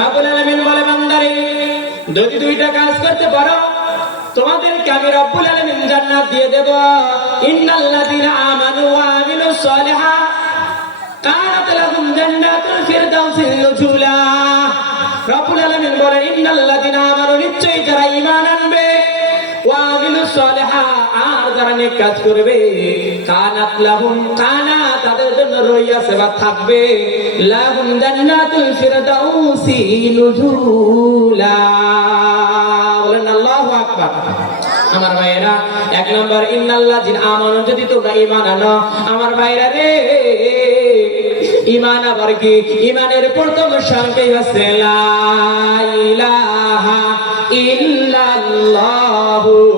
রাবুল আলামিন বলে, বান্দারে, যদি দুইটা কাজ করতে পারো, তোমাদেরকে আমি রব্বুল আলামিন জান্নাত দিয়ে দেব। ইন্নাল্লাযীনা আমানু ওয়া আমিলুস সালিহাত কানাত লাহুম জান্নাতুল ফিরদাউসিল নুজুলা। রব্বুল আলামিন বলেন, ইন্নাল্লাযীনা আমানু নিশ্চয়ই যারা ঈমান আনবে, ওয়া আমিলুস সালিহাত কাজ করবে। কানা, তাদের জন্য থাকবে। লাহুম জান্নাতুল ফিরদাউসি নুজুলা। বলেন আল্লাহু আকবার। আমার ভাইয়েরা, এক নম্বর, ইন্নাল্লাহ জিন যদি তোমরা আনো, আমার ভাইয়েরা রে, ঈমান আবার কি? ঈমানের প্রথম সংখ্যাই হচ্ছে লা ইলাহা ইল্লাল্লাহু।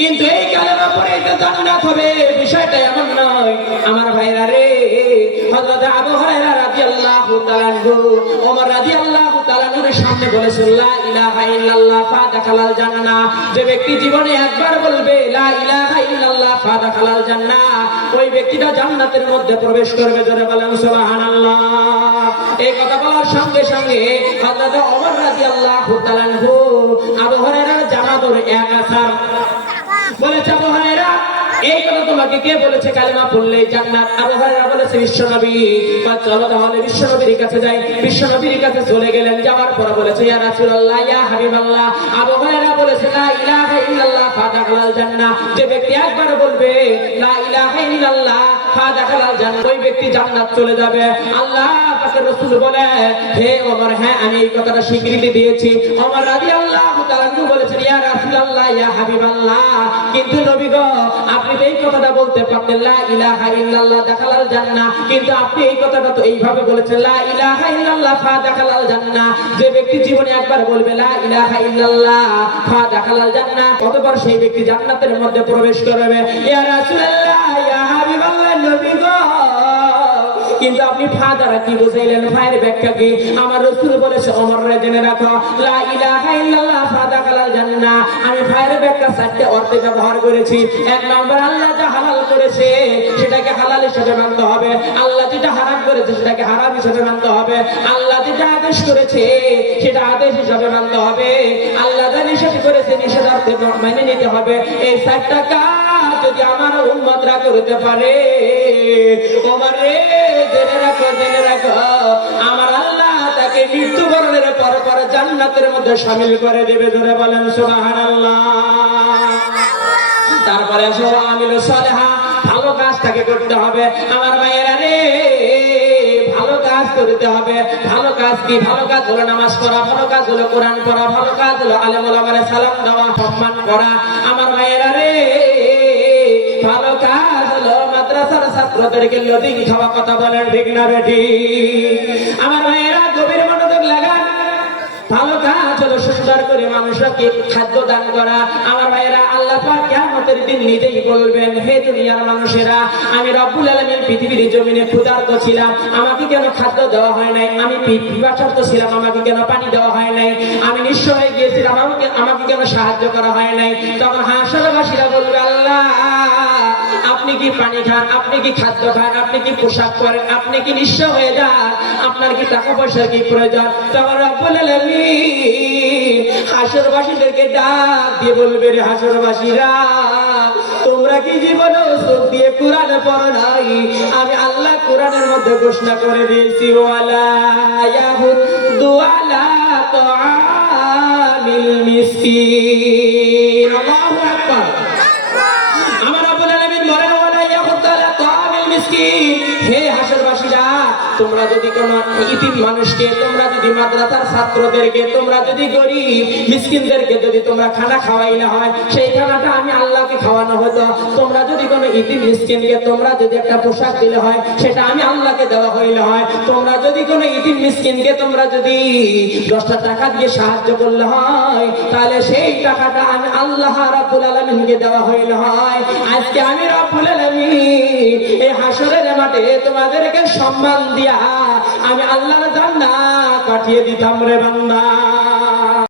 কিন্তু এই কালের পরে এটা জান্নাত হবে বিষয়টা এমন নয়। আমার ভাইরা রে, হযরত আবু হুরায়রা রাদিয়াল্লাহু তাআলা ওমর রাদিয়াল্লাহু তাআলা আনহুর সামনে বলেছেন, লা ইলাহা ইল্লাল্লাহ ফাদাখালাল জান্নাহ। যে ব্যক্তি জীবনে একবার বলবে, লা ইলাহা ইল্লাল্লাহ ফাদাখালাল জান্নাহ। ওই ব্যক্তিটা জান্নাতের মধ্যে প্রবেশ করবে, জোরে বলেন, সুবহানাল্লাহ। এই কথা বলার সঙ্গে সঙ্গে হযরত ওমর রাদিয়াল্লাহু তাআলা আবু হুরায়রার জামা ধরে এক আসার বলেছে, আবু হুরায়রা, এই কথা তোমাকে কে বলেছে? কালেমা পড়লে জান্নাত। আবু হুরায়রা বলেছে, বিশ্বনবী। বা চলো তাহলে বিশ্বনবীর কাছে যাই। বিশ্বনবীর কাছে চলে গেলেন, যাওয়ার পর বলেছে, ইয়া রাসূলুল্লাহ, ইয়া হাবিবাল্লাহ। আবু হুরায়রা বলেছে, লা ইলাহা ইল্লাল্লাহ ফাদাখালাল জান্নাহ। যে ব্যক্তি একবার বলবে, লা ইলাহা ইল্লাল্লাহ ফাদাখালাল জান্নাহ, ওই ব্যক্তি জান্নাত চলে যাবে। আল্লাহ পাকের রাসূল বলে, হে ওমর হ্যাঁ আমি এই কথাটা স্বীকৃতি দিয়েছি। ওমর রাদিয়াল্লাহু তাআলা বলেছেন, ইয়া রাসূলুল্লাহ ইয়া হাবিবাল্লাহ। কিন্তু আপনি এই কথাটা বলতে পারতেন, লা ইলাহা ইল্লাল্লাহ, দাখালাল জান্নাহ। কিন্তু আপনি এই কথাটা তো এইভাবে বলেছেন, লা ইলাহা ইল্লাল্লাহ, ফা দাখালাল জান্নাহ। যে ব্যক্তি জীবনে একবার বলবে, লা ইলাহা ইল্লাল্লাহ, ফা দাখালাল জান্নাহ সেই ব্যক্তি জান্নাতের মধ্যে প্রবেশ করবে। ইয়া রাসূলুল্লাহ, ইয়া হাবিবাল্লাহ কিন্তু আপনি ফা দ্বারা কি বুঝাইলেন? ফায়ের ব্যাখ্যা কি? আমার রসুল বলেছে, অমর জেনে রাখো। লা ইলাহা ইল্লাল্লাহ জান্নাহ আমি ফায়ের ব্যাখ্যা চারটে অর্থে ব্যবহার করেছি। এক নম্বর, আল্লাহ যা হালাল করেছে, সেটাকে হালাল হিসেবে মানতে হবে। আল্লাহ যেটা হারাম করেছে, সেটাকে হারাম হিসেবে মানতে হবে। আল্লাহ যেটা আদেশ করেছে, সেটা আদেশ হিসেবে মানতে হবে। আল্লাহ যা নিষেধ করেছে, নিষেধার্থে মেনে নিতে হবে। এই চারটা কাজ যদি আমার উম্মতরা করতে পারে জেনে রাখো জেনে রাখো। আমার তাকে মৃত্যুবরণের পর পর জান্নাতের মধ্যে শামিল করে দেবে ধরে বলেন, সুবহানাল্লাহ। তারপরে আসো আমিল সালেহা, ভালো কাজটাকে করতে হবে। আমার মায়েরা রে, ভালো কাজ করতে হবে। ভালো কাজ কি? ভালো কাজ হলো নামাজ পড়া, ভালো কাজ হলো কোরআন পড়া, ভালো কাজ হলো আলেম ওলামারে সালাম দেওয়া, সম্মান করা। আমার মায়েরা রে, ভালো কাজ হলো মাদ্রাসার ছাত্রদেরকে লদিং খাওয়া কথা বলেন, ঠিক না বেটি? আমার মায়েরা ভালো কাজ হলো সুন্দর করে মানুষকে খাদ্য দান করা। আমার ভাইয়েরা, আল্লাহ পাক কিয়ামতের দিন নিজেই বলবেন, হে দুনিয়ার মানুষেরা, আমি রব্বুল আলামিন পৃথিবীর জমিনে ক্ষুধার্ত ছিলাম, আমাকে কেন খাদ্য দেওয়া হয় নাই? আমি পিপাসার্ত ছিলাম, আমাকে কেন পানি দেওয়া হয় নাই? আমি নিঃস্ব হয়ে গিয়েছিলাম, আমাকে আমাকে কেন সাহায্য করা হয় নাই? তখন হাসরবাসীরা বলবে, আল্লাহ আপনি কি পানি খান? আপনি কি খাদ্য খান? আপনি কি পোশাক পরেন? আপনি কি নিঃস্ব হয়ে যান? আপনার কি টাকা পয়সার কি প্রয়োজন? রব্বুল হাসরবাসীদেরকে ডাক দিয়ে বলবে রে হাসরবাসীরা, তোমরা কি জীবনে চোখ দিয়ে কোরআন পড়ো নাই? আমি আল্লাহ কোরআনের মধ্যে ঘোষণা করে দিয়েছি, ওয়ালা ইয়াহুদ্দু আলা তাআমিল মিসকিন। আল্লাহু আকবার। মিসকিন হে হাসরবাসীরা, তোমরা যদি কোন ইতিম মানুষকে, তোমরা যদি মাদ্রাসার ছাত্রদেরকে, তোমরা যদি গরিব মিসকিনদেরকে যদি তোমরা খানা খাওয়াইলে হয়, সেই খানাটা আমি আল্লাহকে খাওয়ানো হতো। তোমরা যদি কোনো ইতিম মিসকিনকে, তোমরা যদি একটা পোশাক দিলে হয়, সেটা আমি আল্লাহকে দেওয়া হইলে হয়। তোমরা যদি কোনো ইতিম মিসকিনকে, তোমরা যদি দশটা টাকা দিয়ে সাহায্য করলে হয়, তাহলে সেই টাকাটা আমি আল্লাহ রাব্বুল আলামিনকে দেওয়া হইলে হয়। আজকে আমি রব্বুল আলামিন এই হাসরের মাঠে তোমাদেরকে সম্মান দিয়া আমি আল্লাহর জান্নাত কাটিয়ে দিতাম রে বান্দা।